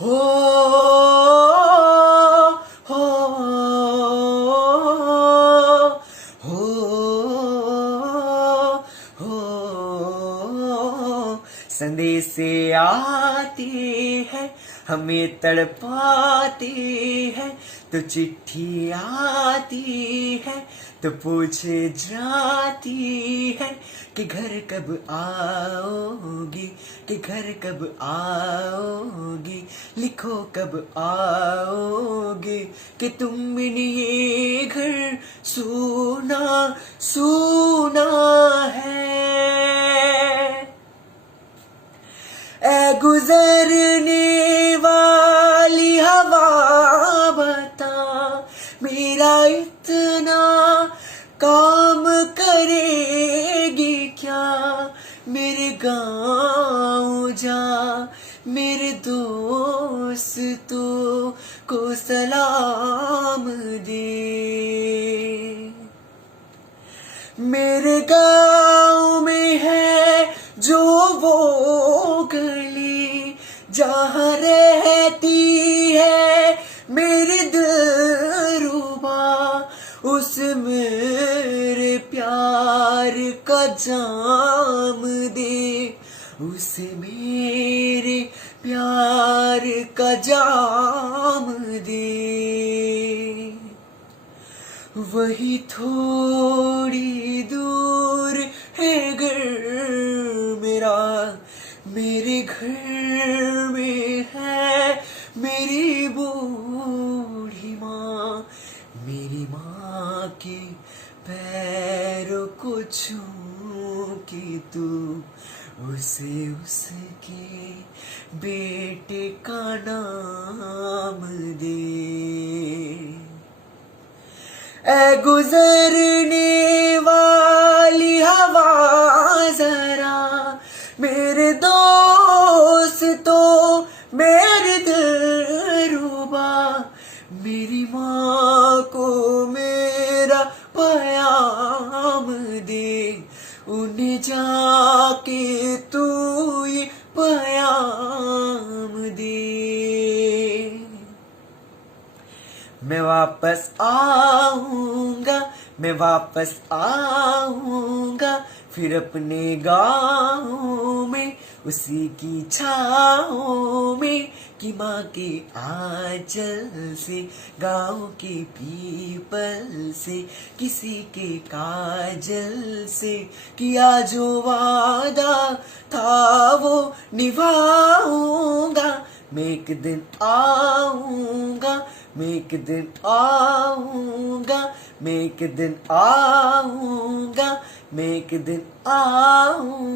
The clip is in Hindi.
हो हो हो हो संदेश आती है हमें तड़पाती है तो चिट्ठी आती है तो पूछे जाती है कि घर कब आओगी, कि घर कब आओगी, लिखो कब आओगी, कि तुम बिन ये घर सूना सूना है। ऐ गुजरने वाली हवा बता मेरा इतना काम करेगी क्या, मेरे गाँव जा मेरे दोस्तों को सलाम दे। मेरे गाँव में है जो वो गली जहाँ रहती है मेरी दिलरुबा, उस मेरे प्यार का जाम दे, उस मेरे प्यार का जाम दे। वही थोड़ी दूर है घर मेरा, मेरे घर में है मेरी बूढ़ी माँ, मेरी माँ के पैरों को छू के तू उसे उसके बेटे का नाम दे। ऐ गुजरने वाली हवा जरा मेरे दोस्तों मेरे दिलरुबा, मेरी माँ को मेरा पैगाम दे, उन्हें जाके तू ये पैगाम दे। मैं वापस आऊंगा, मैं वापस आऊंगा फिर अपने गाँव में उसी की छाँव में, कि माँ के आंचल से गाँव के पीपल से किसी के काजल से किया जो वादा था वो निभाऊंगा। मैं एक दिन आऊंगा, मैं एक दिन आऊंगा, मैं एक दिन आऊंगा, मैं एक दिन आऊंगा।